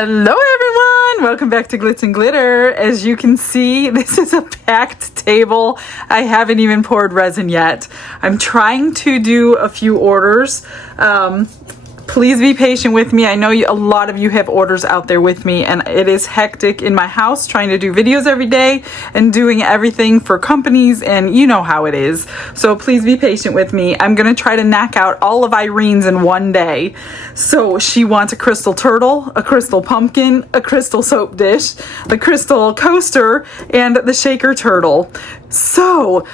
Hello everyone, welcome back to Glitz and Glitter. As you can see, this is a packed table. I haven't even poured resin yet. I'm trying to do a few orders. Please be patient with me. I know a lot of you have orders out there with me, and it is hectic in my house trying to do videos every day and doing everything for companies, and you know how it is. So please be patient with me. I'm gonna try to knock out all of Irene's in one day. So she wants a crystal turtle, a crystal pumpkin, a crystal soap dish, the crystal coaster, and the shaker turtle. So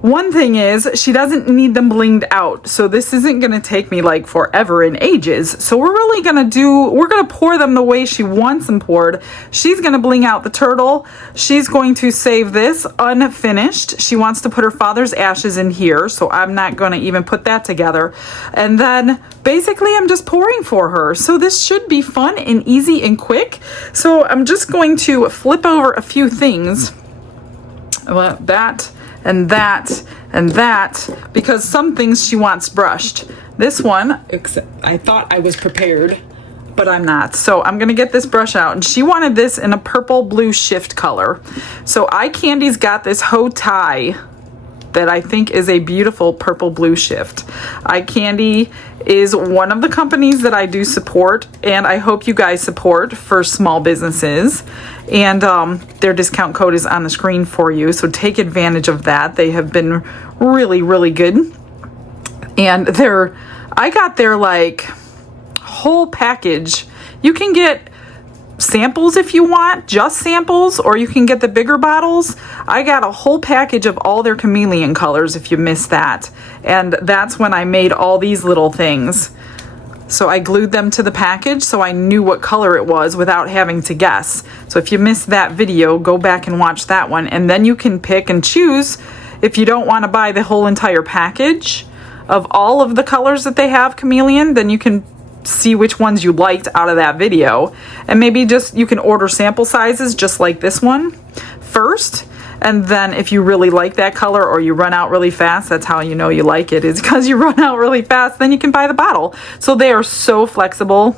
one thing is, she doesn't need them blinged out, so this isn't gonna take me like forever and ages. So we're gonna pour them the way she wants them poured. She's gonna bling out the turtle. She's going to save this unfinished. She wants to put her father's ashes in here, so I'm not gonna even put that together. And then basically I'm just pouring for her. So this should be fun and easy and quick. So I'm just going to flip over a few things. That and that and that, because some things she wants brushed. This one, except I thought I was prepared, but I'm not. So I'm gonna get this brush out, and she wanted this in a purple blue shift color. So Eye Candy's got this Ho Tai that I think is a beautiful purple blue shift. Eye Candy is one of the companies that I do support, and I hope you guys support for small businesses. And their discount code is on the screen for you, so take advantage of that. They have been really good. And I got their like whole package. You can get samples if you want, just samples, or you can get the bigger bottles. I got a whole package of all their chameleon colors if you missed that. And that's when I made all these little things. So I glued them to the package so I knew what color it was without having to guess. So if you missed that video, go back and watch that one, and then you can pick and choose. If you don't want to buy the whole entire package of all of the colors that they have chameleon, then you can see which ones you liked out of that video, and maybe you can order sample sizes just like this one first. And then if you really like that color, or you run out really fast, that's how you know you like it, is because you run out really fast, then you can buy the bottle. So they are so flexible.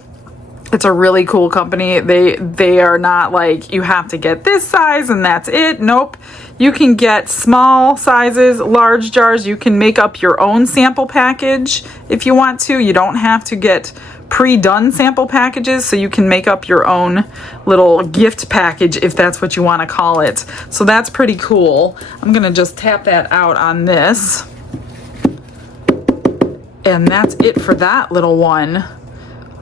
It's a really cool company. They are not like you have to get this size and that's it. Nope. You can get small sizes, large jars. You can make up your own sample package if you want to. You don't have to get pre-done sample packages, so you can make up your own little gift package if that's what you want to call it. So that's pretty cool. I'm gonna just tap that out on this, and that's it for that little one.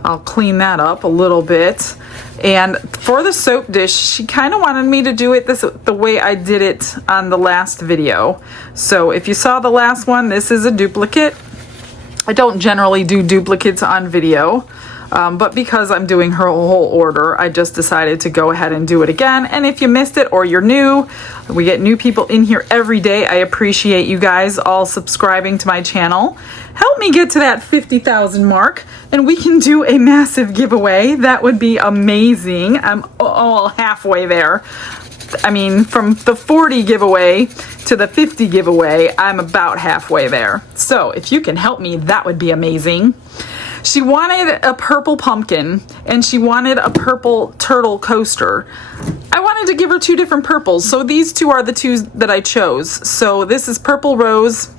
I'll clean that up a little bit. And for the soap dish, she kind of wanted me to do it the way I did it on the last video. So if you saw the last one, this is a duplicate. I don't generally do duplicates on video, but because I'm doing her whole order, I just decided to go ahead and do it again. And if you missed it or you're new, we get new people in here every day. I appreciate you guys all subscribing to my channel. Help me get to that 50,000 mark, and we can do a massive giveaway. That would be amazing. I'm all halfway there. I mean, from the 40 giveaway to the 50 giveaway, I'm about halfway there. So if you can help me, that would be amazing. She wanted a purple pumpkin, and she wanted a purple turtle coaster. I wanted to give her two different purples, so these two are the two that I chose. So this is Purple Rose.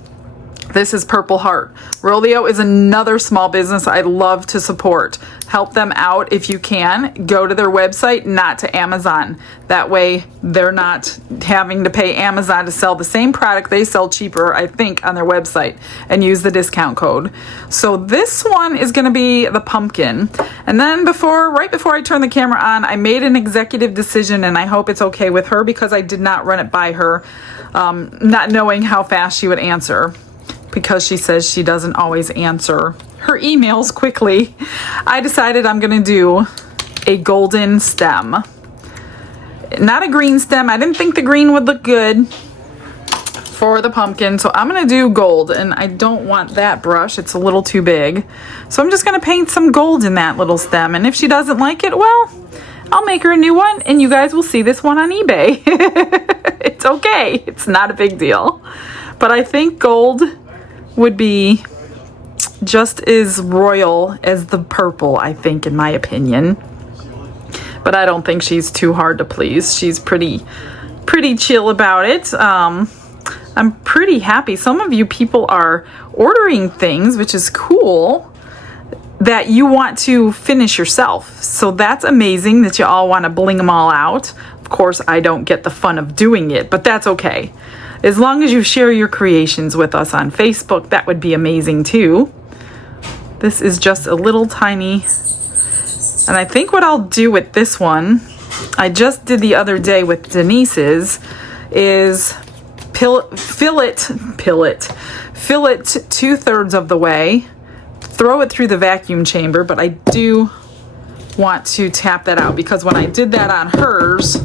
This is Purple Heart. Rolio is another small business I love to support. Help them out if you can. Go to their website, not to Amazon. That way they're not having to pay Amazon to sell the same product. They sell cheaper, I think, on their website, and use the discount code. So this one is going to be the pumpkin. And then right before I turn the camera on, I made an executive decision, and I hope it's okay with her because I did not run it by her, not knowing how fast she would answer, because she says she doesn't always answer her emails quickly. I decided I'm gonna do a golden stem. Not a green stem. I didn't think the green would look good for the pumpkin, so I'm gonna do gold, and I don't want that brush. It's a little too big. So I'm just gonna paint some gold in that little stem, and if she doesn't like it, well, I'll make her a new one, and you guys will see this one on eBay. It's okay. It's not a big deal. But I think gold would be just as royal as the purple, I think, in my opinion. but I don't think she's too hard to please. She's pretty chill about it. I'm pretty happy. Some of you people are ordering things, which is cool, that you want to finish yourself. So that's amazing that you all want to bling them all out. Of course, I don't get the fun of doing it, but that's okay. As long as you share your creations with us on Facebook, that would be amazing too. This is just a little tiny, and I think what I'll do with this one, I just did the other day with Denise's, is fill it 2/3 of the way, throw it through the vacuum chamber, but I do want to tap that out because when I did that on hers,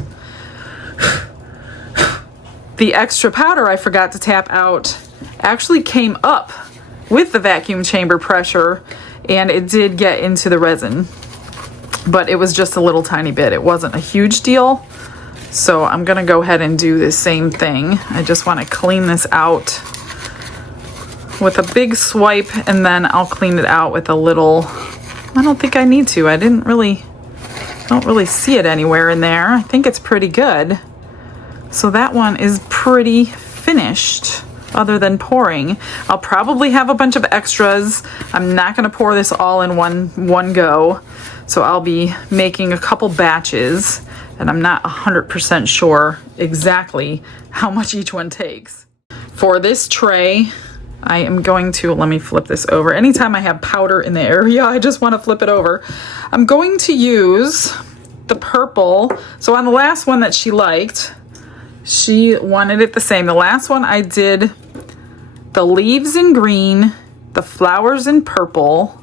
the extra powder I forgot to tap out actually came up with the vacuum chamber pressure, and it did get into the resin, but it was just a little tiny bit. It wasn't a huge deal. So I'm gonna go ahead and do the same thing. I just want to clean this out with a big swipe, and then I'll clean it out with a little, I don't think I need to. I don't really see it anywhere in there. I think it's pretty good. So that one is pretty finished other than pouring. I'll probably have a bunch of extras. I'm not gonna pour this all in one go. So I'll be making a couple batches, and I'm not 100% sure exactly how much each one takes. For this tray, I am going to, let me flip this over. Anytime I have powder in the area, I just want to flip it over. I'm going to use the purple. So on the last one that she liked, she wanted it the same. The last one I did the leaves in green, the flowers in purple,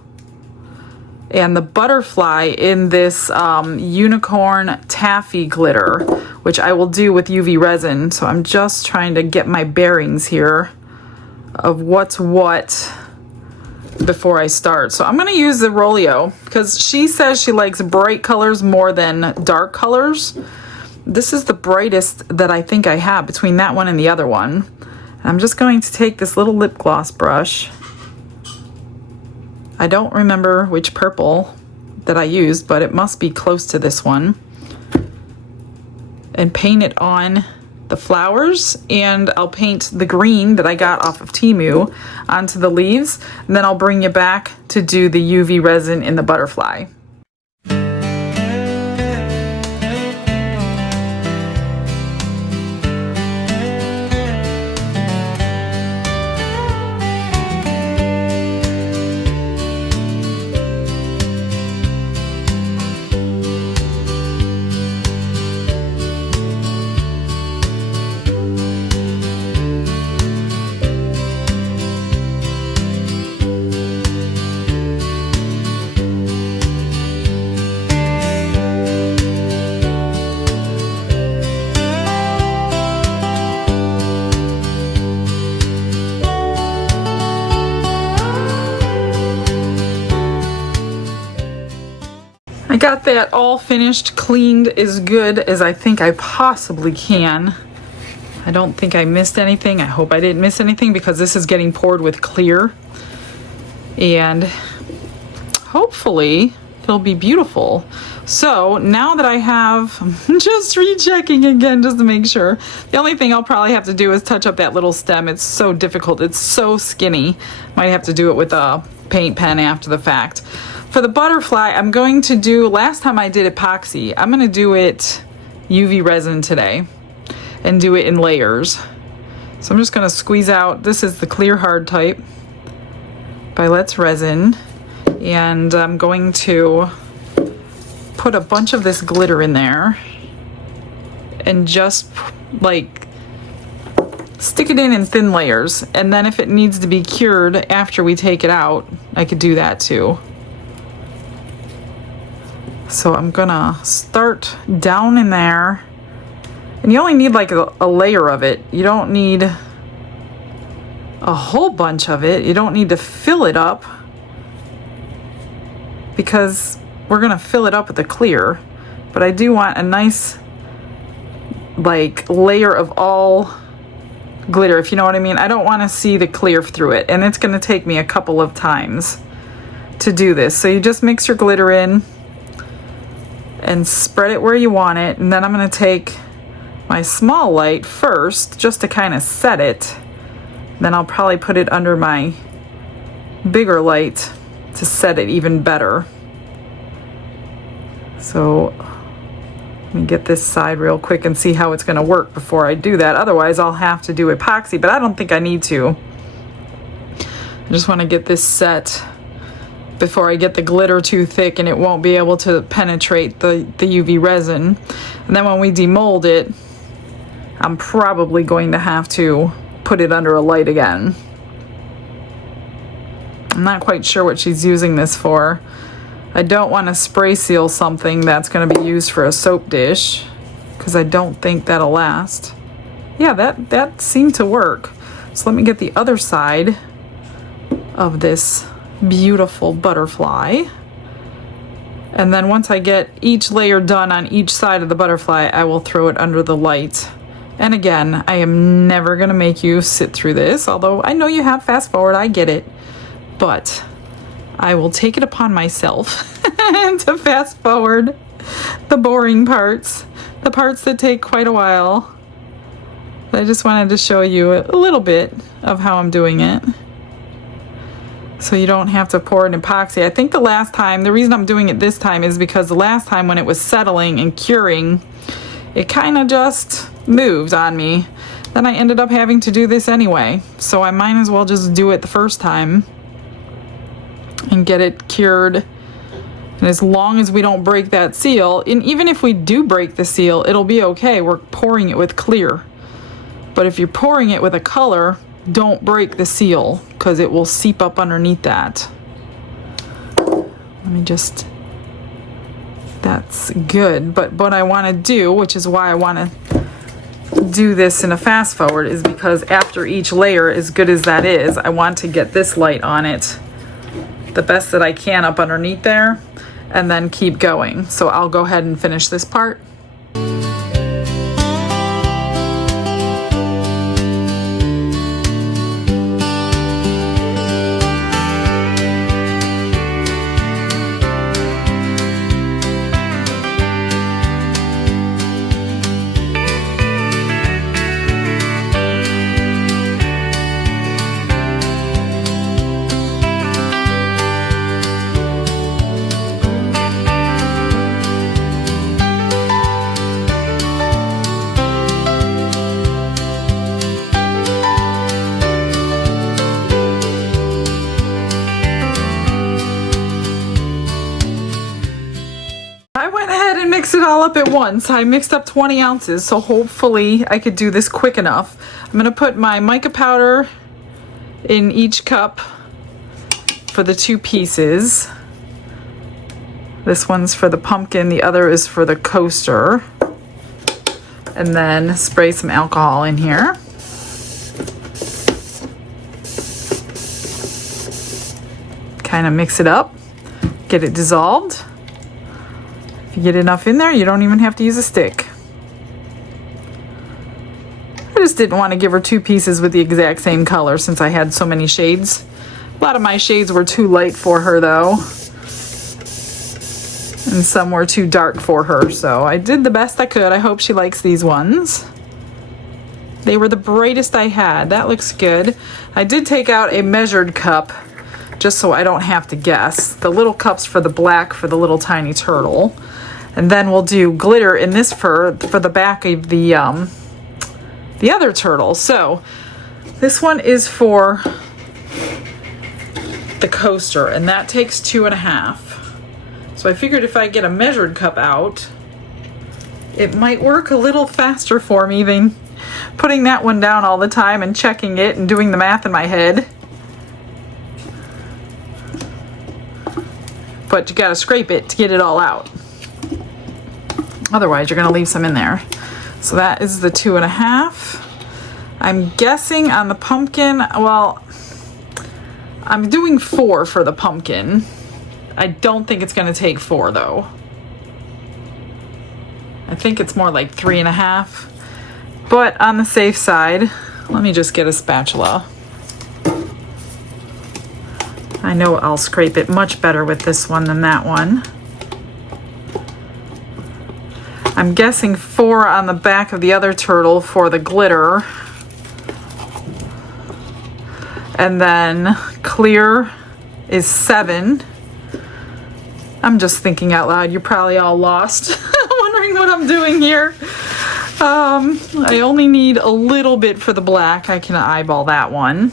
and the butterfly in this unicorn taffy glitter, which I will do with UV resin. So I'm just trying to get my bearings here of what's what before I start. So I'm going to use the Rolio because she says she likes bright colors more than dark colors. This is the brightest that I think I have between that one and the other one. And I'm just going to take this little lip gloss brush. I don't remember which purple that I used, but it must be close to this one. And paint it on the flowers, and I'll paint the green that I got off of Temu onto the leaves, and then I'll bring you back to do the UV resin in the butterfly. I got that all finished, cleaned as good as I think I possibly can. I don't think I missed anything. I hope I didn't miss anything because this is getting poured with clear. And hopefully it'll be beautiful. So now that I have, I'm just rechecking again just to make sure. The only thing I'll probably have to do is touch up that little stem. It's so difficult. It's so skinny. Might have to do it with a paint pen after the fact. For the butterfly, I'm going to do, last time I did epoxy, I'm going to do it UV resin today and do it in layers. So I'm just going to squeeze out, this is the clear hard type by Let's Resin, and I'm going to put a bunch of this glitter in there and just like stick it in thin layers, and then if it needs to be cured after we take it out, I could do that too. So I'm gonna start down in there, and you only need like a layer of it. You don't need a whole bunch of it. You don't need to fill it up because we're gonna fill it up with the clear, but I do want a nice like layer of all glitter, if you know what I mean. I don't want to see the clear through it, and it's gonna take me a couple of times to do this. So you just mix your glitter in and spread it where you want it. And then I'm going to take my small light first just to kind of set it. Then I'll probably put it under my bigger light to set it even better. So let me get this side real quick and see how it's going to work before I do that. Otherwise I'll have to do epoxy, but I don't think I need to. I just want to get this set before I get the glitter too thick and it won't be able to penetrate the UV resin. And then when we demold it, I'm probably going to have to put it under a light again. I'm not quite sure what she's using this for. I don't want to spray seal something that's going to be used for a soap dish because I don't think that'll last. Yeah, that seemed to work. So let me get the other side of this beautiful butterfly. And then once I get each layer done on each side of the butterfly, I will throw it under the light. And again, I am never going to make you sit through this, although I know you have fast forward, I get it. But I will take it upon myself to fast forward the boring parts, the parts that take quite a while. I just wanted to show you a little bit of how I'm doing it, so you don't have to pour an epoxy. I think the last time, the reason I'm doing it this time is because the last time when it was settling and curing, it kind of just moved on me. Then I ended up having to do this anyway, so I might as well just do it the first time and get it cured. And as long as we don't break that seal, and even if we do break the seal, it'll be okay. We're pouring it with clear. But if you're pouring it with a color, don't break the seal because it will seep up underneath that. Let me just, that's good. But what I want to do, which is why I want to do this in a fast forward, is because after each layer, as good as that is, I want to get this light on it the best that I can up underneath there, and then keep going. So I'll go ahead and finish this part. Mix it all up at once. I mixed up 20 ounces, so hopefully I could do this quick enough. I'm going to put my mica powder in each cup for the two pieces. This one's for the pumpkin, the other is for the coaster. And then spray some alcohol in here. Kind of mix it up, get it dissolved. You get enough in there, you don't even have to use a stick. I just didn't want to give her two pieces with the exact same color since I had so many shades. A lot of my shades were too light for her though, and some were too dark for her, so I did the best I could. I hope she likes these ones. They were the brightest I had. That looks good. I did take out a measured cup just so I don't have to guess. The little cups for the black for the little tiny turtle. And then we'll do glitter in this for the back of the other turtle. So this one is for the coaster, and that takes 2.5. So I figured if I get a measured cup out, it might work a little faster for me than putting that one down all the time and checking it and doing the math in my head. But you gotta scrape it to get it all out. Otherwise, you're gonna leave some in there. So that is the 2.5. I'm guessing on the pumpkin, well, I'm doing 4 for the pumpkin. I don't think it's gonna take 4 though. I think it's more like 3.5. But on the safe side, let me just get a spatula. I know I'll scrape it much better with this one than that one. I'm guessing 4 on the back of the other turtle for the glitter. And then clear is 7. I'm just thinking out loud. You're probably all lost, wondering what I'm doing here. I only need a little bit for the black. I can eyeball that one.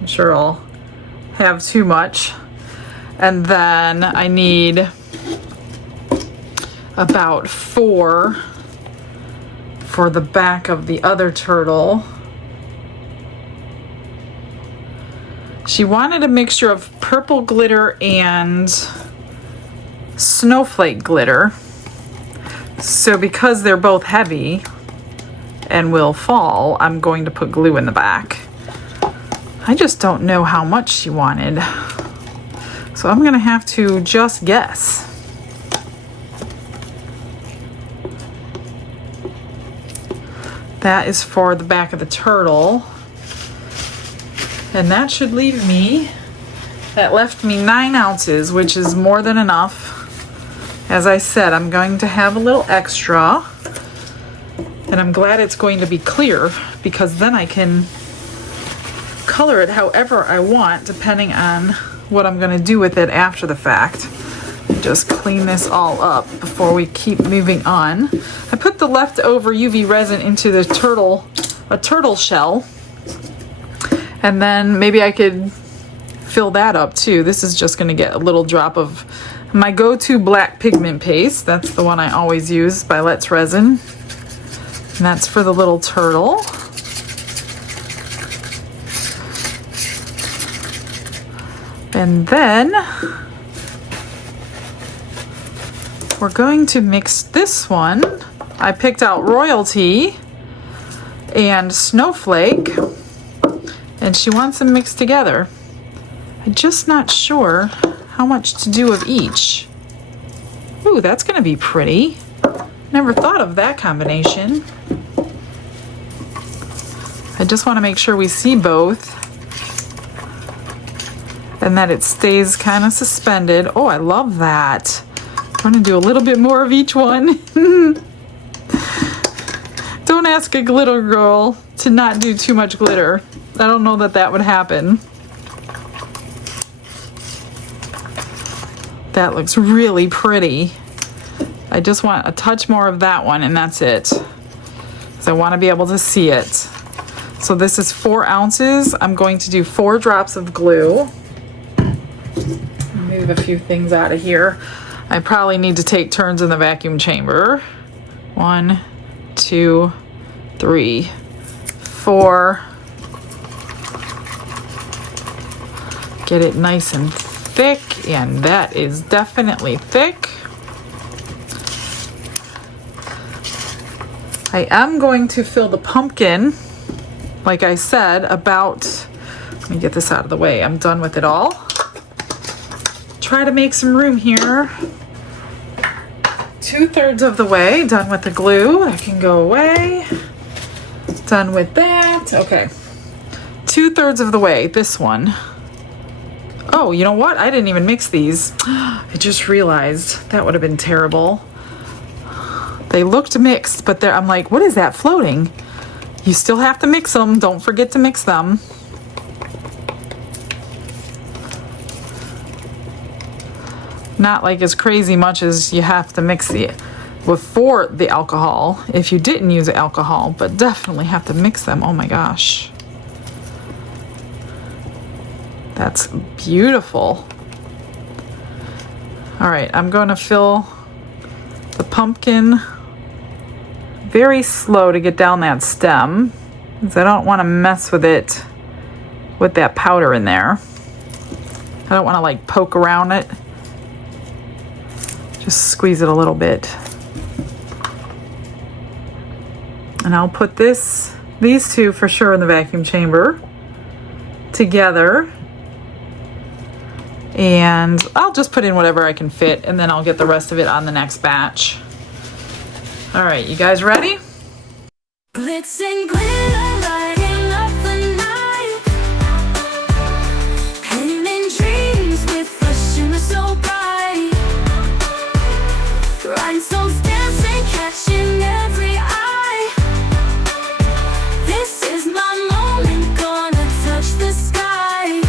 I'm sure I'll have too much. And then I need about 4 for the back of the other turtle. She wanted a mixture of purple glitter and snowflake glitter. So because they're both heavy and will fall, I'm going to put glue in the back. I just don't know how much she wanted. So I'm gonna have to just guess. That is for the back of the turtle. And that should leave me, that left me 9 ounces, which is more than enough. As I said, I'm going to have a little extra. And I'm glad it's going to be clear, because then I can color it however I want, depending on what I'm going to do with it after the fact. Just clean this all up before we keep moving on. I put the leftover UV resin into the turtle shell. And then maybe I could fill that up too. This is just going to get a little drop of my go-to black pigment paste. That's the one I always use by Let's Resin. And that's for the little turtle. And then we're going to mix this one. I picked out Royalty and Snowflake, and she wants them mixed together. I'm just not sure how much to do of each. Ooh, that's gonna be pretty. Never thought of that combination. I just want to make sure we see both and that it stays kind of suspended. Oh, I love that. I'm gonna do a little bit more of each one. Don't ask a glitter girl to not do too much glitter. I don't know that that would happen. That looks really pretty. I just want a touch more of that one, and that's it. Because I want to be able to see it. So this is 4 ounces. I'm going to do 4 drops of glue. Move a few things out of here. I probably need to take turns in the vacuum chamber. 1, 2, 3, 4. Get it nice and thick, and that is definitely thick. I am going to fill the pumpkin, like I said, about, let me get this out of the way. I'm done with it all. Try to make some room here. 2/3 of the way done with the glue. That can go away. Done with that. Okay. 2/3 of the way, this one. Oh, you know what? I didn't even mix these. I just realized that would have been terrible. They looked mixed, but I'm like, what is that floating? You still have to mix them. Don't forget to mix them. Not like as crazy much as you have to mix it before the alcohol if you didn't use alcohol, but definitely have to mix them. Oh my gosh. That's beautiful. All right, I'm going to fill the pumpkin very slow to get down that stem, because I don't want to mess with it with that powder in there. I don't want to like poke around it. Just squeeze it a little bit. And I'll put these two for sure in the vacuum chamber together. And I'll just put in whatever I can fit, and then I'll get the rest of it on the next batch. All right, you guys ready? Glitz and glitter, lighting up the night. Painting dreams with a shimmer so bright. Rhinestones dance shine, catching every eye. This is my moment, gonna touch the sky.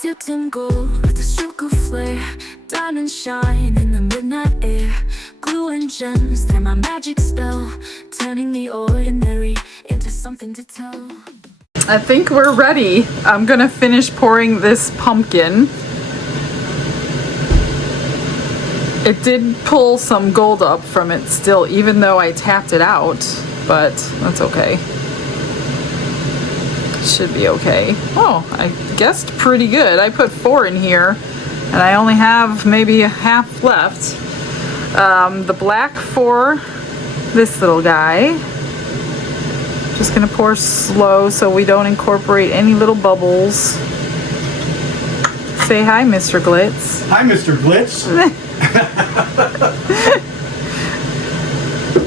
Dipped in gold with a stroke of flare, diamonds shine in the midnight air. Glue and gems, they're my magic spell, turning the ordinary into something to tell. I think we're ready. I'm gonna finish pouring this pumpkin. It did pull some gold up from it still, even though I tapped it out, but that's okay. Should be okay. Oh, I guessed pretty good. I put 4 in here, and I only have maybe a half left. The black for this little guy. Just gonna pour slow so we don't incorporate any little bubbles. Say hi, Mr. Glitz. Hi, Mr. Glitz.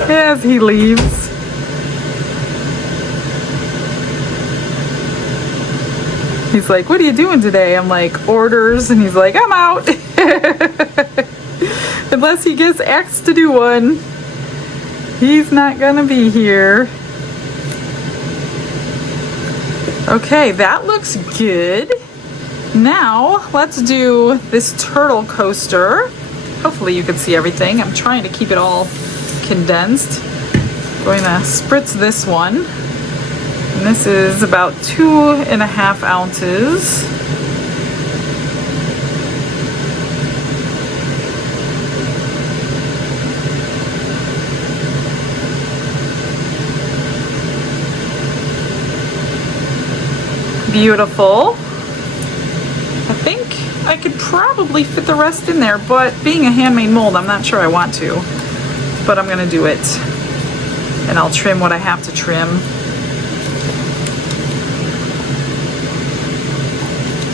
As he leaves. He's like, what are you doing today? I'm like, orders. And he's like, I'm out. Unless he gets asked to do one, he's not gonna be here. Okay, that looks good. Now, let's do this turtle coaster. Hopefully you can see everything. I'm trying to keep it all condensed. Going to spritz this one. And this is about 2.5 ounces. Beautiful. I think I could probably fit the rest in there, but being a handmade mold, I'm not sure I want to. But I'm gonna do it. And I'll trim what I have to trim.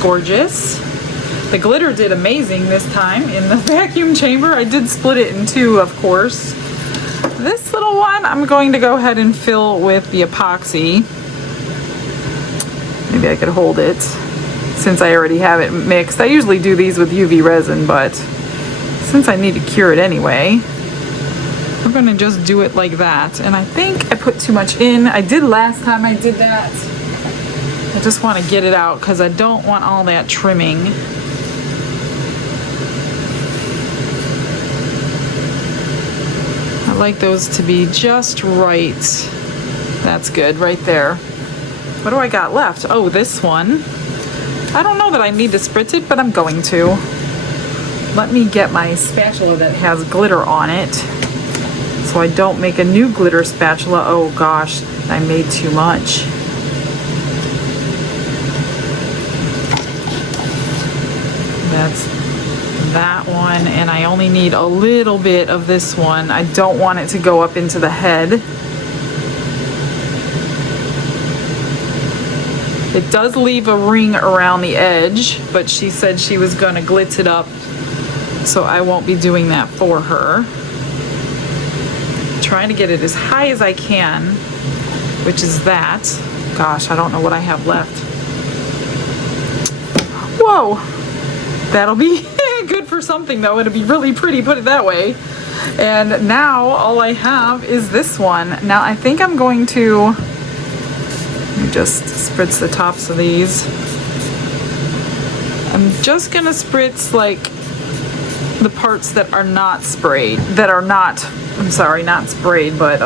Gorgeous. The glitter did amazing this time in the vacuum chamber. I did split it in 2, of course. This little one, I'm going to go ahead and fill with the epoxy. Maybe I could hold it since I already have it mixed. I usually do these with UV resin, but since I need to cure it anyway, we're gonna just do it like that. And I think I put too much in. I did last time I did that. I just want to get it out because I don't want all that trimming. I like those to be just right. That's good right there. What do I got left? Oh, this one. I don't know that I need to spritz it, but I'm going to. Let me get my spatula that has glitter on it so I don't make a new glitter spatula. Oh gosh, I made too much. That's that one, and I only need a little bit of this one. I don't want it to go up into the head. It does leave a ring around the edge, but she said she was going to glitz it up, so I won't be doing that for her. Trying to get it as high as I can, which is that. Gosh, I don't know what I have left. Whoa! That'll be good for something though. It'll be really pretty, put it that way. And now all I have is this one. Now I think I'm going to, let me just spritz the tops of these. I'm just gonna spritz like the parts that are not sprayed, that are not, I'm sorry, not sprayed, but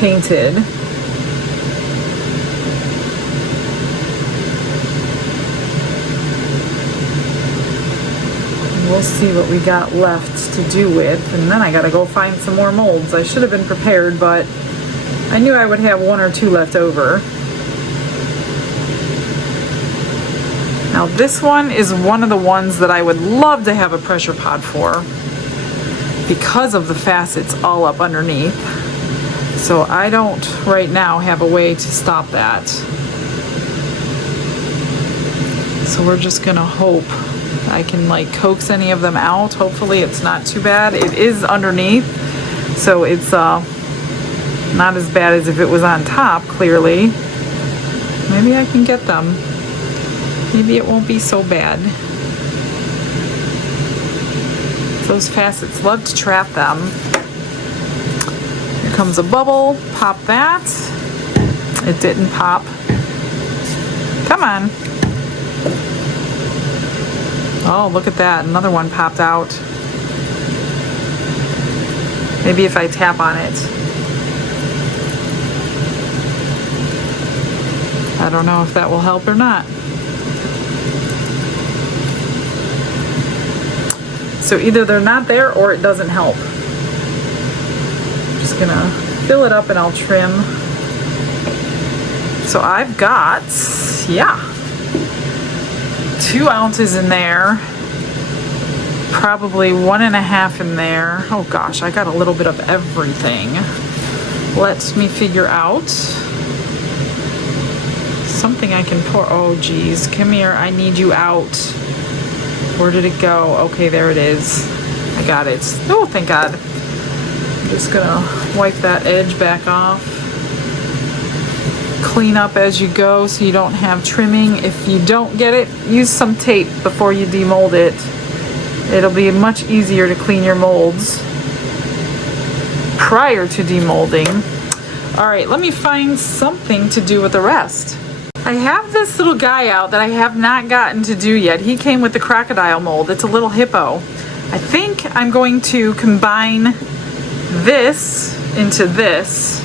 painted. We'll see what we got left to do with, and then I gotta go find some more molds. I should have been prepared, but I knew I would have 1 or 2 left over. Now this one is one of the ones that I would love to have a pressure pot for because of the facets all up underneath. So I don't right now have a way to stop that. So we're just gonna hope I can like coax any of them out. Hopefully it's not too bad. It is underneath, so it's not as bad as if it was on top, clearly. Maybe I can get them. Maybe it won't be so bad. Those facets love to trap them. Here comes a bubble. Pop that. It didn't pop. Come on. Oh, look at that. Another one popped out. Maybe if I tap on it. I don't know if that will help or not. So either they're not there or it doesn't help. I'm just gonna fill it up and I'll trim. So I've got, yeah, 2 ounces in there. Probably 1.5 in there. Oh gosh, I got a little bit of everything. Let me figure out something I can pour. Oh geez, come here, I need you out. Where did it go? Okay, there it is. I got it. Oh, thank God. I'm just gonna wipe that edge back off. Clean up as you go so you don't have trimming. If you don't get it, use some tape before you demold it. It'll be much easier to clean your molds prior to demolding. All right, let me find something to do with the rest. I have this little guy out that I have not gotten to do yet. He came with the crocodile mold. It's a little hippo. I think I'm going to combine this into this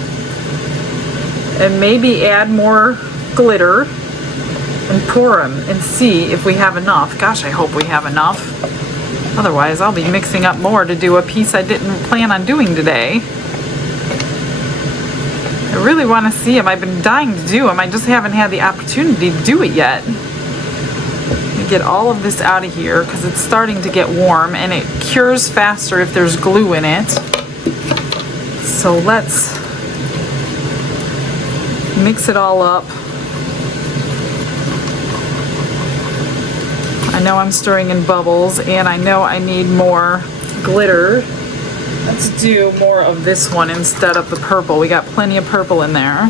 and maybe add more glitter and pour them and see if we have enough. Gosh, I hope we have enough. Otherwise, I'll be mixing up more to do a piece I didn't plan on doing today. I really want to see them. I've been dying to do them. I just haven't had the opportunity to do it yet. Let me get all of this out of here because it's starting to get warm and it cures faster if there's glue in it. So let's mix it all up. I know I'm stirring in bubbles and I know I need more glitter. Let's do more of this one instead of the purple. We got plenty of purple in there.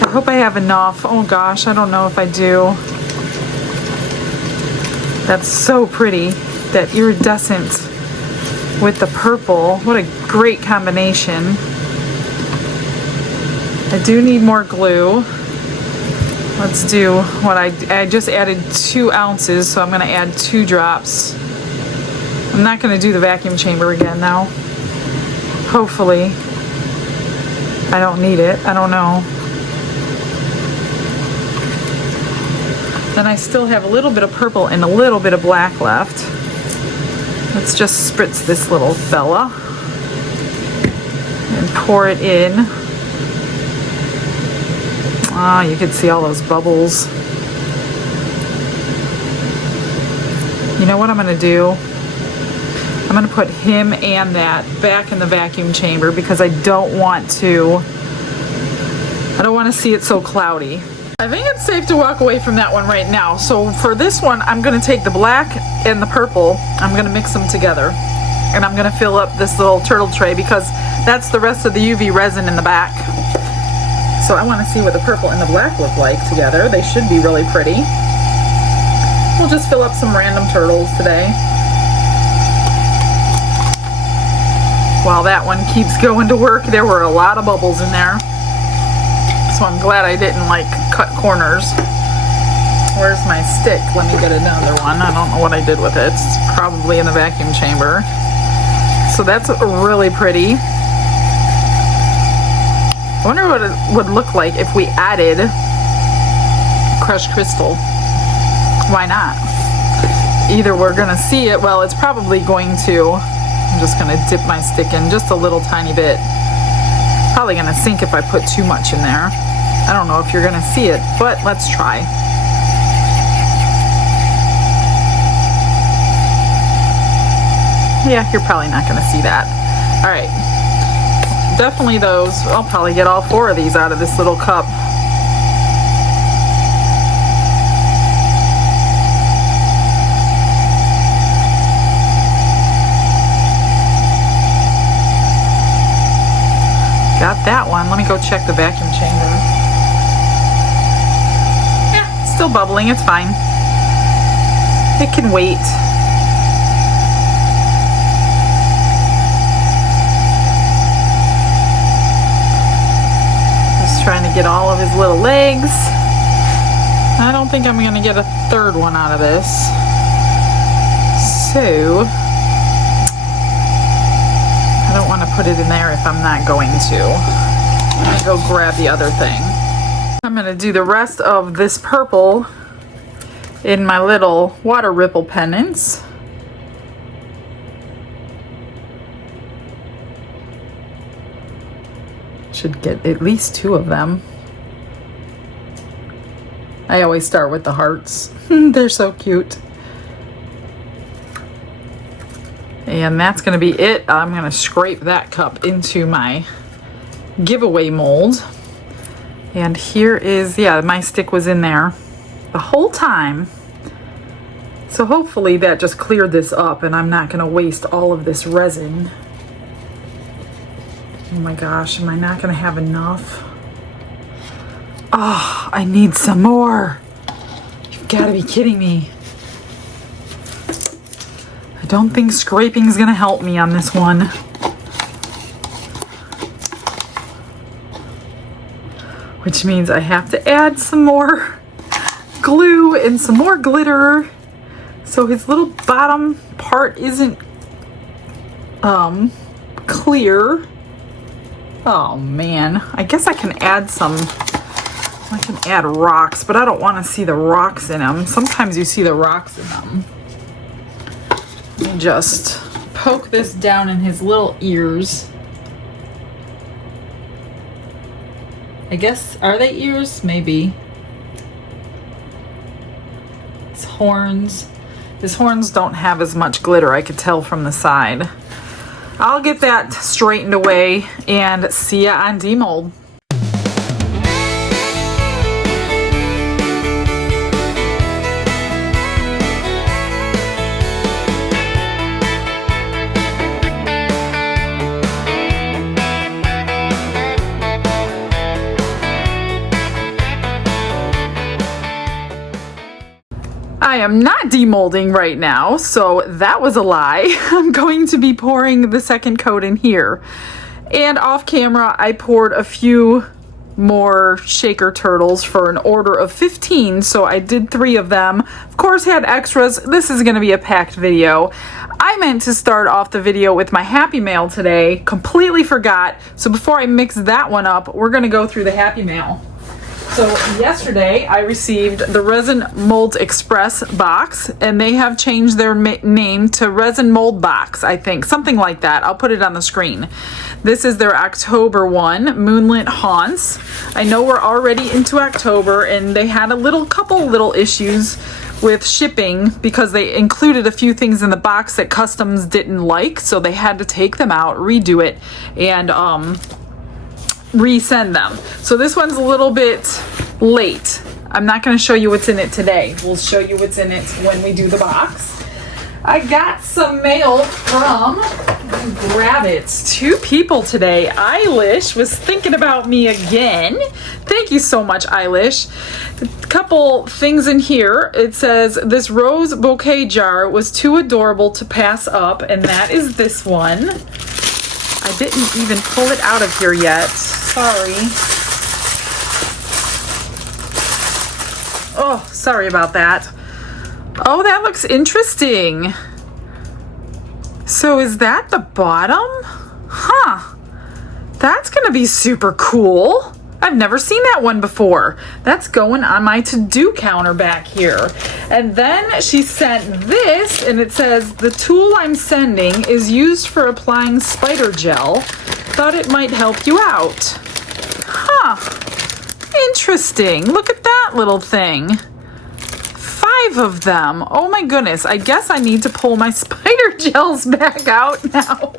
I hope I have enough. Oh gosh, I don't know if I do. That's so pretty. That iridescent with the purple. What a great combination. I do need more glue. Let's do what I just added 2 ounces, so I'm going to add 2 drops. I'm not going to do the vacuum chamber again now. Hopefully. I don't need it. I don't know. Then I still have a little bit of purple and a little bit of black left. Let's just spritz this little fella and pour it in. Ah, you can see all those bubbles. You know what I'm going to do? I'm going to put him and that back in the vacuum chamber because I don't want to see it so cloudy. I think it's safe to walk away from that one right now. So for this one, I'm going to take the black and the purple. I'm going to mix them together. And I'm going to fill up this little turtle tray because that's the rest of the UV resin in the back. So I want to see what the purple and the black look like together. They should be really pretty. We'll just fill up some random turtles today. While that one keeps going to work, there were a lot of bubbles in there. So I'm glad I didn't like cut corners. Where's my stick? Let me get another one. I don't know what I did with it. It's probably in the vacuum chamber. So that's really pretty. I wonder what it would look like if we added crushed crystal. Why not? Either we're gonna see it, well, it's probably going to. I'm just gonna dip my stick in just a little tiny bit. Probably gonna sink if I put too much in there. I don't know if you're gonna see it, but let's try. Yeah, you're probably not gonna see that. All right, definitely those. I'll probably get all 4 of these out of this little cup. Got that one. Let me go check the vacuum chamber. Yeah, it's still bubbling. It's fine. It can wait. of his little legs. I don't think I'm gonna get a third one out of this. So, I don't want to put it in there if I'm not going to. I'm gonna go grab the other thing. I'm gonna do the rest of this purple in my little water ripple pendants. Should get at least 2 of them. I always start with the hearts. They're so cute. And that's gonna be it. I'm gonna scrape that cup into my giveaway mold. And here is, yeah, my stick was in there the whole time. So hopefully that just cleared this up and I'm not gonna waste all of this resin. Oh my gosh, am I not gonna have enough? Oh, I need some more. You've gotta be kidding me. I don't think scraping is gonna help me on this one. Which means I have to add some more glue and some more glitter so his little bottom part isn't clear. Oh man, I guess I can add I can add rocks, but I don't want to see the rocks in them. Sometimes you see the rocks in them. Let me just poke this down in his little ears. I guess, are they ears? Maybe. His horns. His horns don't have as much glitter, I could tell from the side. I'll get that straightened away and see ya on Demold. I am not demolding right now, so that was a lie. I'm going to be pouring the second coat in here. And off camera, I poured a few more shaker turtles for an order of 15, so I did 3 of them. Of course, had extras. This is going to be a packed video. I meant to start off the video with my Happy Mail today. Completely forgot. So before I mix that one up, we're going to go through the Happy Mail. So yesterday I received the Resin Molds Express box, and they have changed their name to Resin Mold Box, I think. Something like that. I'll put it on the screen. This is their October one, Moonlit Haunts. I know we're already into October, and they had a couple little issues with shipping because they included a few things in the box that customs didn't like, so they had to take them out, redo it, and resend them. So this one's a little bit late. I'm not going to show you what's in it today. We'll show you what's in it when we do the box. I got some mail from, grab it, 2 people today. Eilish was thinking about me again. Thank you so much, Eilish. A couple things in here. It says, this rose bouquet jar was too adorable to pass up, and that is this one. I didn't even pull it out of here yet. Sorry. Oh, sorry about that. Oh, that looks interesting. So is that the bottom? Huh. That's gonna be super cool. I've never seen that one before. That's going on my to-do counter back here. And then she sent this, and it says, the tool I'm sending is used for applying spider gel. Thought it might help you out. Huh. Interesting. Look at that little thing. 5 of them. Oh my goodness. I guess I need to pull my spider gels back out now.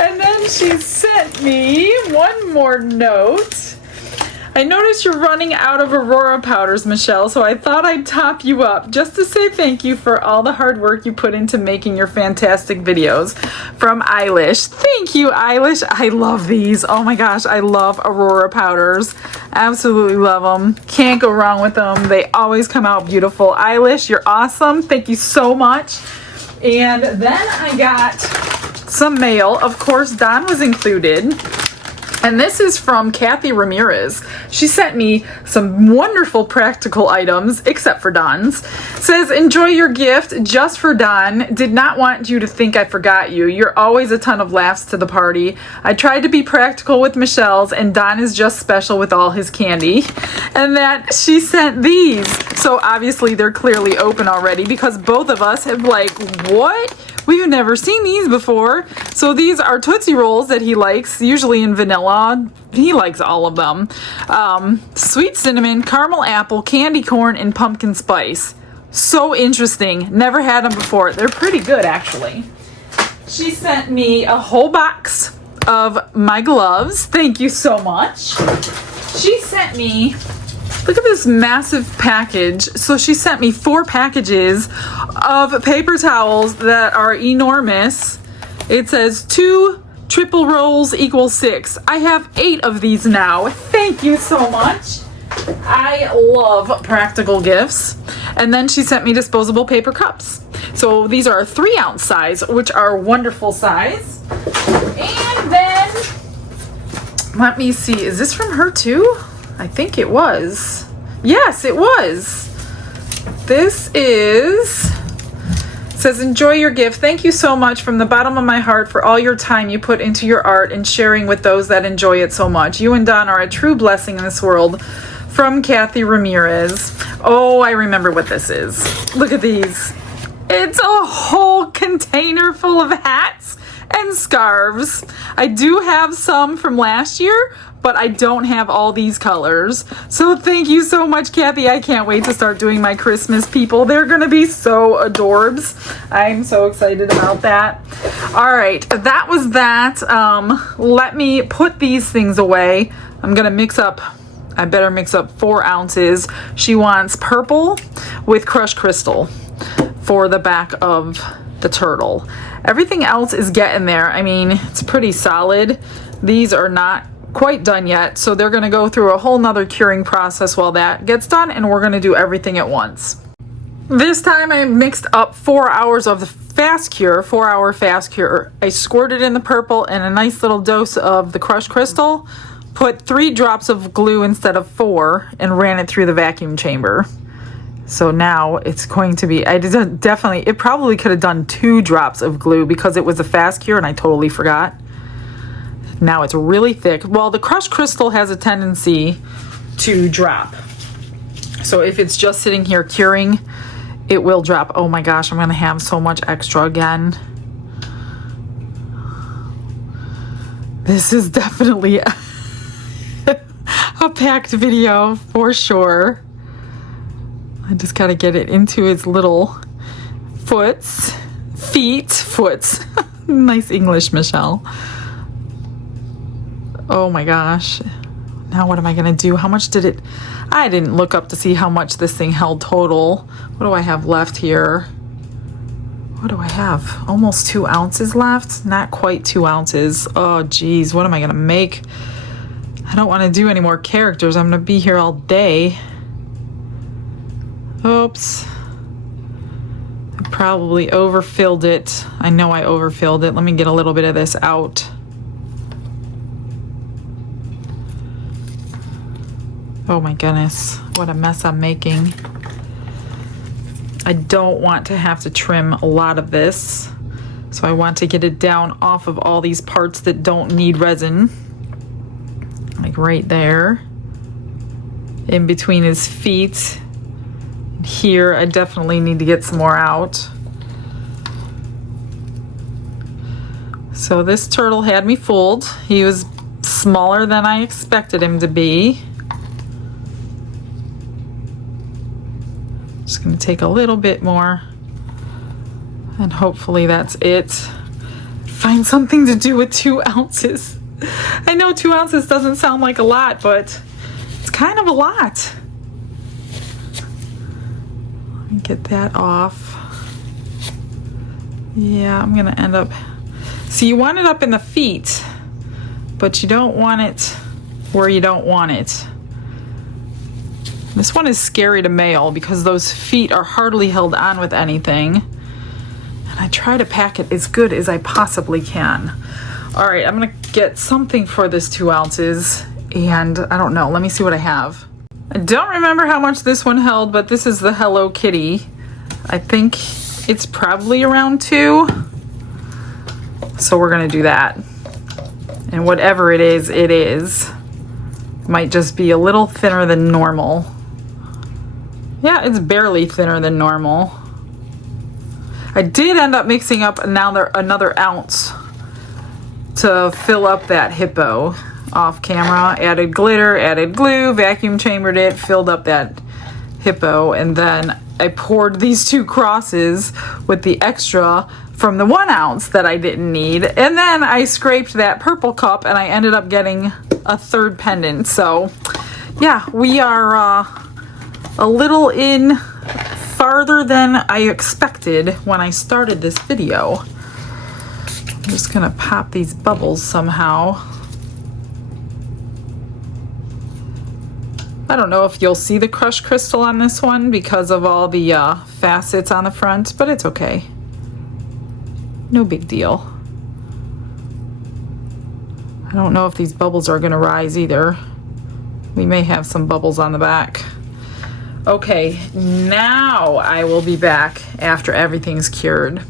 And then she sent me one more note. I noticed you're running out of Aurora powders, Michelle, so I thought I'd top you up just to say thank you for all the hard work you put into making your fantastic videos. From Eilish. Thank you, Eilish. I love these. Oh my gosh, I love Aurora powders. Absolutely love them. Can't go wrong with them. They always come out beautiful. Eilish, you're awesome. Thank you so much. And then I got some mail. Of course, Don was included. And this is from Kathy Ramirez. She sent me some wonderful practical items, except for Don's. Says, enjoy your gift just for Don. Did not want you to think I forgot you. You're always a ton of laughs to the party. I tried to be practical with Michelle's, and Don is just special with all his candy. And that she sent these. So obviously they're clearly open already because both of us have like, what? We've never seen these before. So these are Tootsie Rolls that he likes, usually in vanilla. He likes all of them. Sweet cinnamon, caramel apple, candy corn, and pumpkin spice. So interesting. Never had them before. They're pretty good, actually. She sent me a whole box of my gloves. Thank you so much. She sent me... Look at this massive package. So she sent me 4 packages of paper towels that are enormous. It says 2 triple rolls equals 6. I have 8 of these now. Thank you so much. I love practical gifts. And then she sent me disposable paper cups. So these are a 3-ounce size, which are wonderful size. And then, let me see, is this from her too? I think it was. Yes, it was. This is... It says, enjoy your gift. Thank you so much from the bottom of my heart for all your time you put into your art and sharing with those that enjoy it so much. You and Don are a true blessing in this world. From Kathy Ramirez. Oh, I remember what this is. Look at these. It's a whole container full of hats and scarves. I do have some from last year, but I don't have all these colors. So thank you so much, Kathy. I can't wait to start doing my Christmas people. They're gonna be so adorbs. I'm so excited about that. All right, that was that. Let me put these things away. I'm gonna mix up, I better mix up 4 ounces. She wants purple with crushed crystal for the back of the turtle. Everything else is getting there. I mean, it's pretty solid. These are not quite done yet, so they're gonna go through a whole nother curing process while that gets done, and we're gonna do everything at once. This time I mixed up 4 hours of the fast cure, 4-hour fast cure. I squirted in the purple and a nice little dose of the crushed crystal, put 3 drops of glue instead of 4, and ran it through the vacuum chamber. So now it's going to be, it probably could have done 2 drops of glue because it was a fast cure and I totally forgot. Now it's really thick. Well, the crushed crystal has a tendency to drop. So if it's just sitting here curing, it will drop. Oh my gosh, I'm gonna have so much extra again. This is definitely a packed video for sure. I just gotta get it into its little foots. Nice English, Michelle. Oh my gosh. Now what am I gonna do? How much did it... I didn't look up to see how much this thing held total. What do I have left here? What do I have? Almost 2 ounces left? Not quite 2 ounces. Oh geez, what am I gonna make? I don't want to do any more characters. I'm gonna be here all day. Oops. I probably overfilled it. I know I overfilled it. Let me get a little bit of this out. Oh my goodness, what a mess I'm making. I don't want to have to trim a lot of this, so I want to get it down off of all these parts that don't need resin. Like right there. In between his feet. Here, I definitely need to get some more out. So this turtle had me fooled. He was smaller than I expected him to be. Just gonna take a little bit more and hopefully that's it. Find something to do with 2 ounces. I know 2 ounces doesn't sound like a lot, but it's kind of a lot. Let me get that off. Yeah, I'm gonna end up, see, you want it up in the feet, but you don't want it where you don't want it. This one is scary to mail because those feet are hardly held on with anything. And I try to pack it as good as I possibly can. All right, I'm gonna get something for this 2 ounces, and I don't know. Let me see what I have. I don't remember how much this one held, but this is the Hello Kitty. I think it's probably around 2. So we're gonna do that. And whatever it is, it is. Might just be a little thinner than normal. Yeah, it's barely thinner than normal. I did end up mixing up another ounce to fill up that hippo off camera. Added glitter, added glue, vacuum chambered it, filled up that hippo, and then I poured these 2 crosses with the extra from the 1 ounce that I didn't need, and then I scraped that purple cup and I ended up getting a 3rd pendant. So yeah, we are a little in farther than I expected when I started this video. I'm just gonna pop these bubbles somehow. I don't know if you'll see the crushed crystal on this one because of all the facets on the front, but it's okay. No big deal. I don't know if these bubbles are gonna rise either. We may have some bubbles on the back. Okay, now I will be back after everything's cured.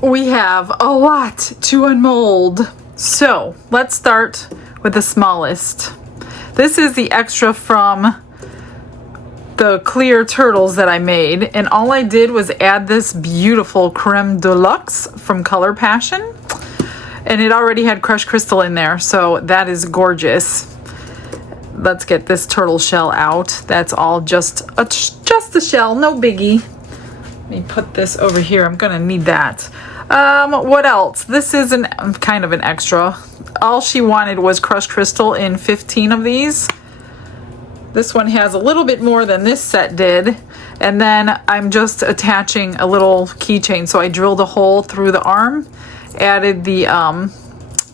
We have a lot to unmold. So let's start with the smallest. This is the extra from the clear turtles that I made, and all I did was add this beautiful creme de luxe from Color Passion, and it already had crushed crystal in there, so that is gorgeous. Let's get this turtle shell out. That's all just a shell, no biggie. Let me put this over here. I'm gonna need that. What else? This is kind of an extra. All she wanted was crushed crystal in 15 of these. This one has a little bit more than this set did. And then I'm just attaching a little keychain. So I drilled a hole through the arm, added the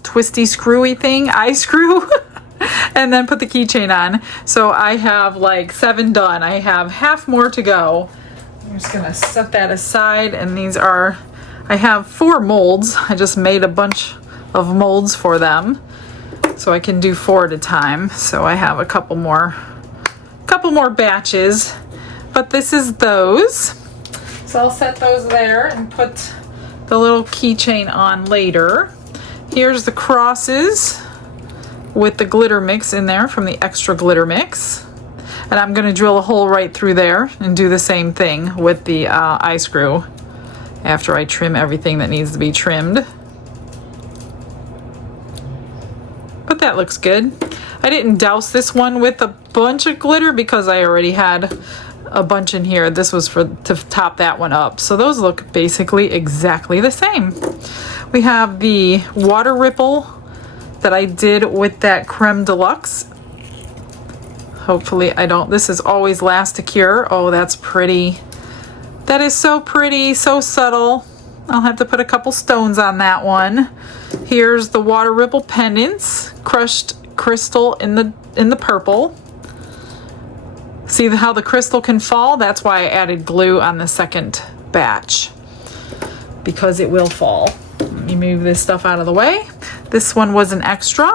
twisty screwy thing, eye screw, and then put the keychain on. So I have like 7 done. I have half more to go. I'm just gonna set that aside, and these are, I have 4 molds. I just made a bunch of molds for them, so I can do 4 at a time. So I have a couple more batches, but this is those. So I'll set those there and put the little keychain on later. Here's the crosses with the glitter mix in there from the extra glitter mix. And I'm gonna drill a hole right through there and do the same thing with the eye screw after I trim everything that needs to be trimmed. But that looks good. I didn't douse this one with a bunch of glitter because I already had a bunch in here. This was to top that one up. So those look basically exactly the same. We have the water ripple that I did with that creme de luxe. Hopefully this is always last to cure. Oh, that's pretty. That is so pretty, so subtle. I'll have to put a couple stones on that one. Here's the water ripple pendants, crushed crystal in the purple. See how the crystal can fall? That's why I added glue on the second batch, because it will fall. Let me move this stuff out of the way. This one was an extra.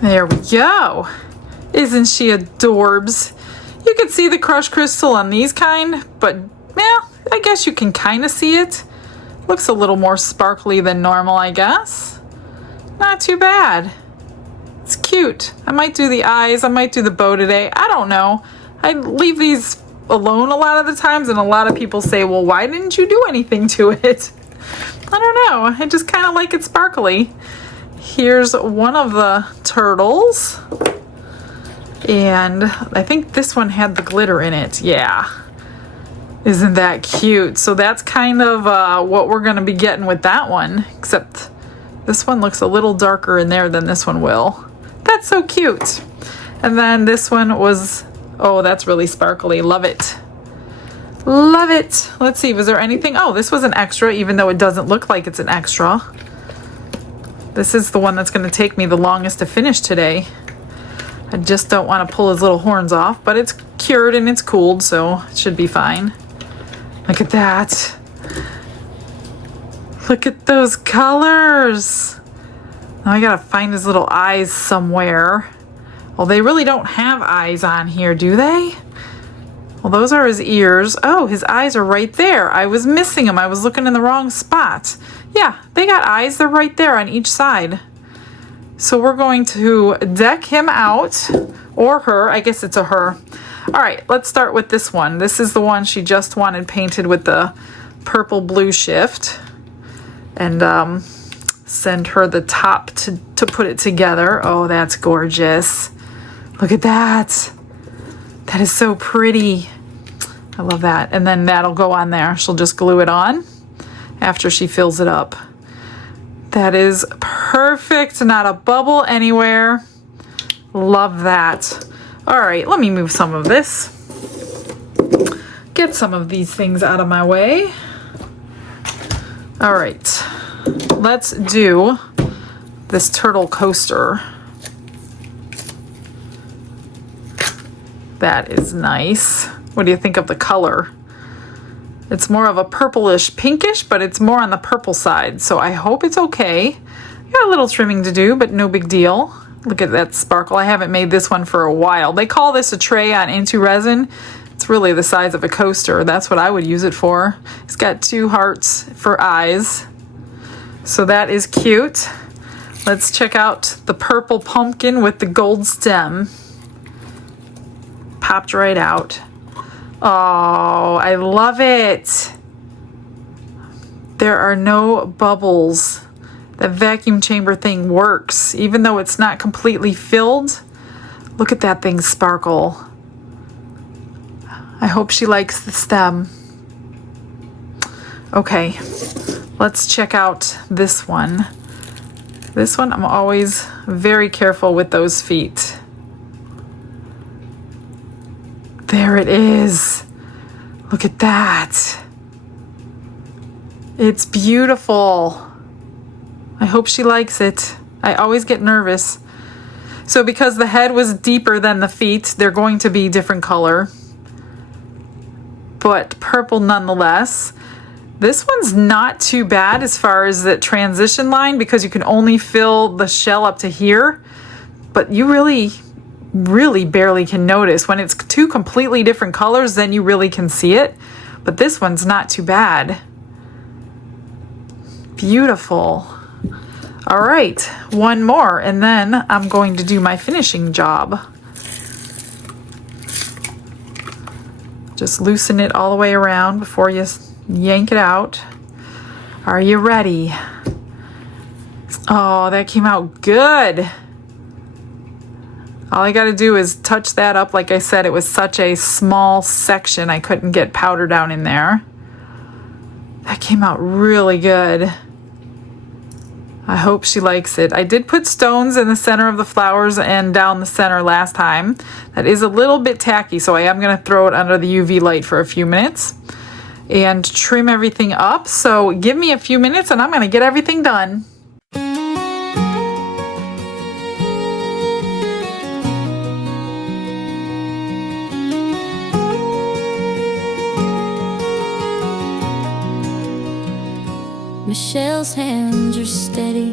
There we go. Isn't she adorbs? You can see the crushed crystal on these kind, but yeah, I guess you can kind of see it. Looks a little more sparkly than normal, I guess. Not too bad. It's cute. I might do the eyes, I might do the bow today. I don't know. I leave these alone a lot of the times, and a lot of people say, well, why didn't you do anything to it? I don't know. I just kind of like it sparkly. Here's one of the turtles. And I think this one had the glitter in it. Yeah. Isn't that cute? So that's kind of what we're going to be getting with that one. Except this one looks a little darker in there than this one will. That's so cute. And then this one was, oh, that's really sparkly. Love it. Love it. Let's see, was there anything? Oh, this was an extra, even though it doesn't look like it's an extra. This is the one that's going to take me the longest to finish today. I just don't want to pull his little horns off, but it's cured and it's cooled, so it should be fine. Look at that. Look at those colors. Now I gotta find his little eyes somewhere. Well, they really don't have eyes on here, do they? Well, those are his ears. Oh, his eyes are right there. I was missing them. I was looking in the wrong spot. Yeah, they got eyes. They're right there on each side. So we're going to deck him out, or her. I guess it's a her. All right, let's start with this one. This is the one she just wanted painted with the purple blue shift. And send her the top to put it together. Oh, that's gorgeous. Look at that. That is so pretty. I love that. And then that'll go on there. She'll just glue it on after she fills it up. That is perfect. Not a bubble anywhere. Love that. All right, let me move some of this. Get some of these things out of my way. All right, let's do this turtle coaster. That is nice. What do you think of the color? It's more of a purplish pinkish, but it's more on the purple side, so I hope it's okay. Got a little trimming to do, but no big deal. Look at that sparkle. I haven't made this one for a while. They call this a tray on Into Resin. It's really the size of a coaster. That's what I would use it for. It's got 2 hearts for eyes. So that is cute. Let's check out the purple pumpkin with the gold stem. Popped right out. Oh, I love it. There are no bubbles. The vacuum chamber thing works, even though it's not completely filled. Look at that thing sparkle. I hope she likes the stem. Okay, let's check out this one. This one, I'm always very careful with those feet. There it is. Look at that. It's beautiful. I hope she likes it. I always get nervous. So because the head was deeper than the feet, they're going to be different color, but purple nonetheless. This one's not too bad as far as the transition line because you can only fill the shell up to here, but you really barely can notice. When it's 2 completely different colors, then you really can see it, but this one's not too bad. Beautiful. All right, one more, and then I'm going to do my finishing job. Just loosen it all the way around before you yank it out. Are you ready? Oh, that came out good. All I got to do is touch that up. Like I said, it was such a small section, I couldn't get powder down in there. That came out really good. I hope she likes it. I did put stones in the center of the flowers and down the center last time. That is a little bit tacky, so I am going to throw it under the UV light for a few minutes and trim everything up. So give me a few minutes and I'm going to get everything done. Michelle's hands are steady,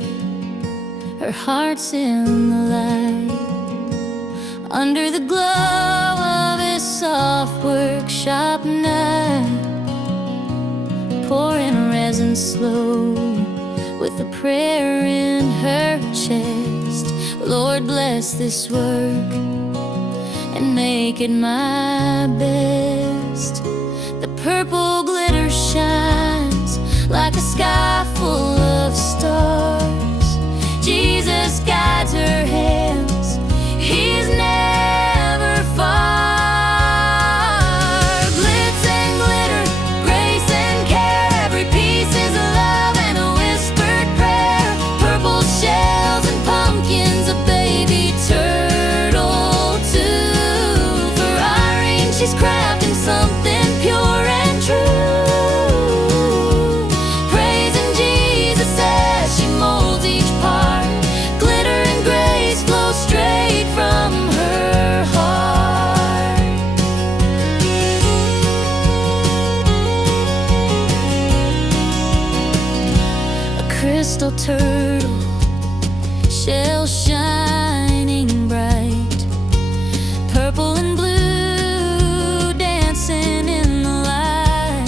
her heart's in the light. Under the glow of his soft workshop night, pouring resin slow with a prayer in her chest. Lord, bless this work and make it my best. The purple glitter shines like a sky full of stars. Jesus guides her hands, he's never far. Glitz and glitter, grace and care, every piece is love and a whispered prayer. Purple shells and pumpkins, a baby turtle too. For Irene, she's crafting something pure and true. crystal turtle, shell shining bright, purple and blue dancing in the light.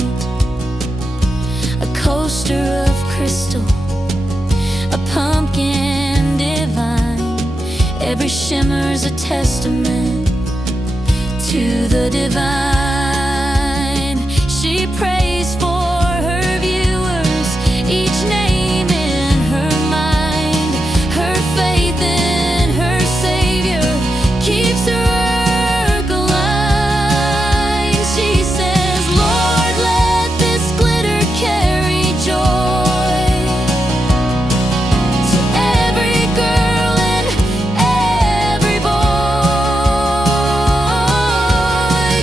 A coaster of crystal, a pumpkin divine, every shimmer's a testament to the divine. She prays for her viewers, each name in her mind. Her faith in her Savior keeps her work alive. She says, Lord, let this glitter carry joy to every girl and every boy.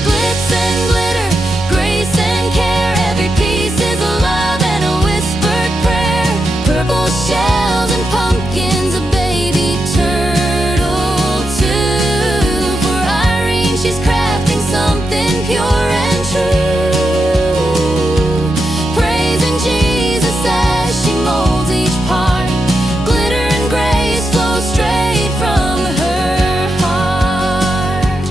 Glitz and glitter, grace and care, every piece is a love and a whispered prayer. Purple shells and pumpkins, a baby turtle too. For Irene, she's crafting something pure and true, praising Jesus as she molds each part. Glitter and grace flow straight from her heart.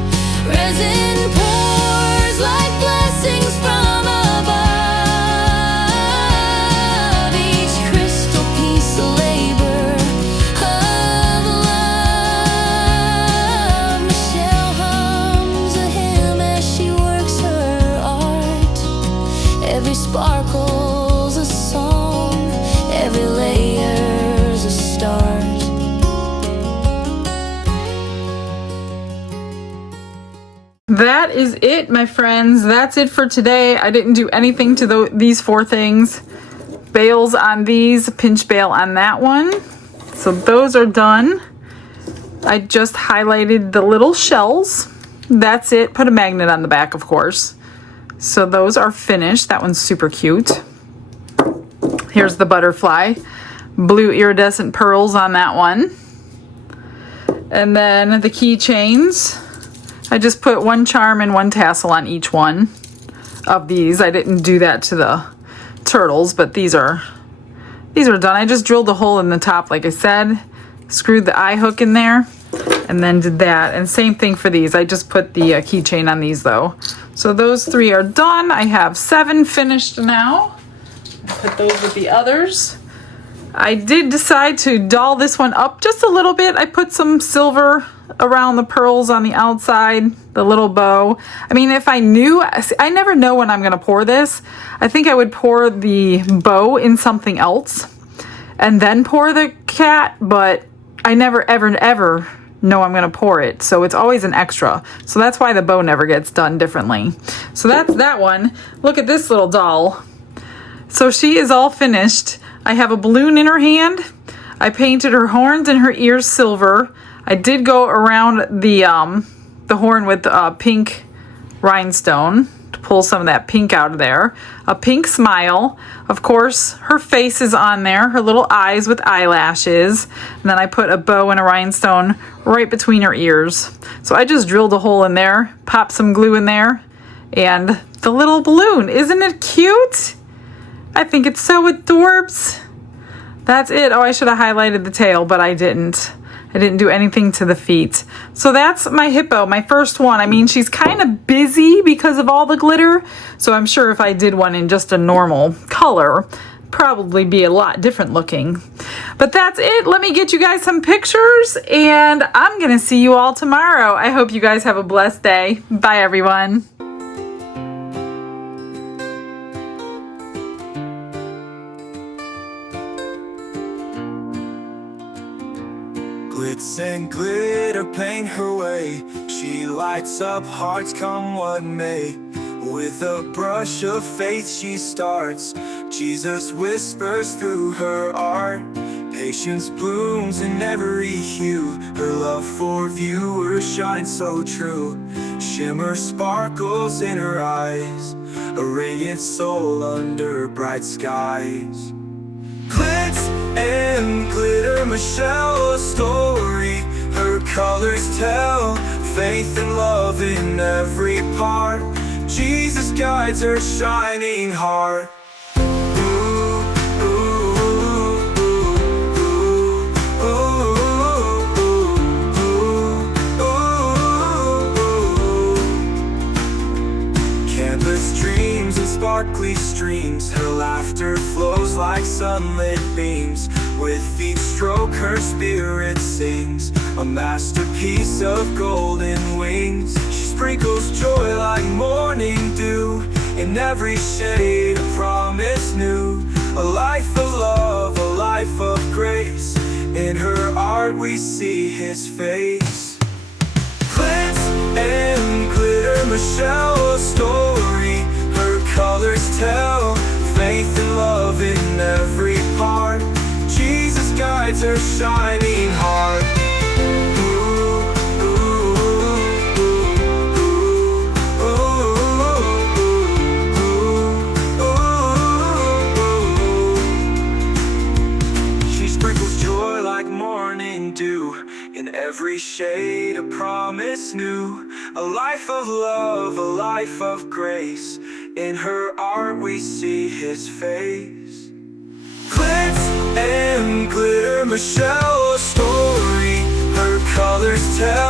Resin pours like blessings from above, each crystal piece a labor of love. Michelle hums a hymn as she works her art. Every sparkle's a song, every layer's a start. That is it, my friends. That's it for today. I didn't do anything to these 4 things. Bails on these, pinch bail on that one. So those are done. I just highlighted the little shells. That's it. Put a magnet on the back, of course. So those are finished. That one's super cute. Here's the butterfly. Blue iridescent pearls on that one. And then the keychains. I just put 1 charm and 1 tassel on each one of these. I didn't do that to the turtles, but these are done. I just drilled a hole in the top, like I said, screwed the eye hook in there, and then did that. And same thing for these. I just put the keychain on these though. So those 3 are done. I have 7 finished now. Put those with the others. I did decide to doll this one up just a little bit. I put some silver around the pearls on the outside, the little bow. I mean, if I knew, I never know when I'm gonna pour this. I think I would pour the bow in something else and then pour the cat, but I never ever know I'm gonna pour it. So it's always an extra. So that's why the bow never gets done differently. So that's that one. Look at this little doll. So she is all finished. I have a balloon in her hand. I painted her horns and her ears silver. I did go around the horn with pink rhinestone to pull some of that pink out of there. A pink smile. Of course, her face is on there. Her little eyes with eyelashes. And then I put a bow and a rhinestone right between her ears. So I just drilled a hole in there, popped some glue in there, and the little balloon. Isn't it cute? I think it's so adorbs. That's it. Oh, I should have highlighted the tail, but I didn't. I didn't do anything to the feet. So that's my hippo, my first one. I mean, she's kind of busy because of all the glitter. So I'm sure if I did one in just a normal color, probably be a lot different looking. But that's it. Let me get you guys some pictures, and I'm gonna see you all tomorrow. I hope you guys have a blessed day. Bye, everyone. Glitz and glitter paint her way. She lights up hearts come what may. With a brush of faith she starts. Jesus whispers through her art. Patience blooms in every hue. Her love for viewers shines so true. Shimmer sparkles in her eyes. A radiant soul under bright skies. Glitz and glitter, Michelle, a story. Her colors tell faith and love in every part. Jesus guides her shining heart. Ooh, ooh, ooh. sparkly streams. Her laughter flows like sunlit beams. With each stroke her spirit sings, a masterpiece of golden wings. She sprinkles joy like morning dew, in every shade a promise new. A life of love, a life of grace, in her art we see his face. Glitz and glitter, Michelle, a story her colors tell. Faith and love in every part, Jesus guides her shining heart. She sprinkles joy like morning dew, in every shade a promise new. A life of love, a life of grace, in her art we see his face. Glitz and glitter, Michelle, a story her colors tell.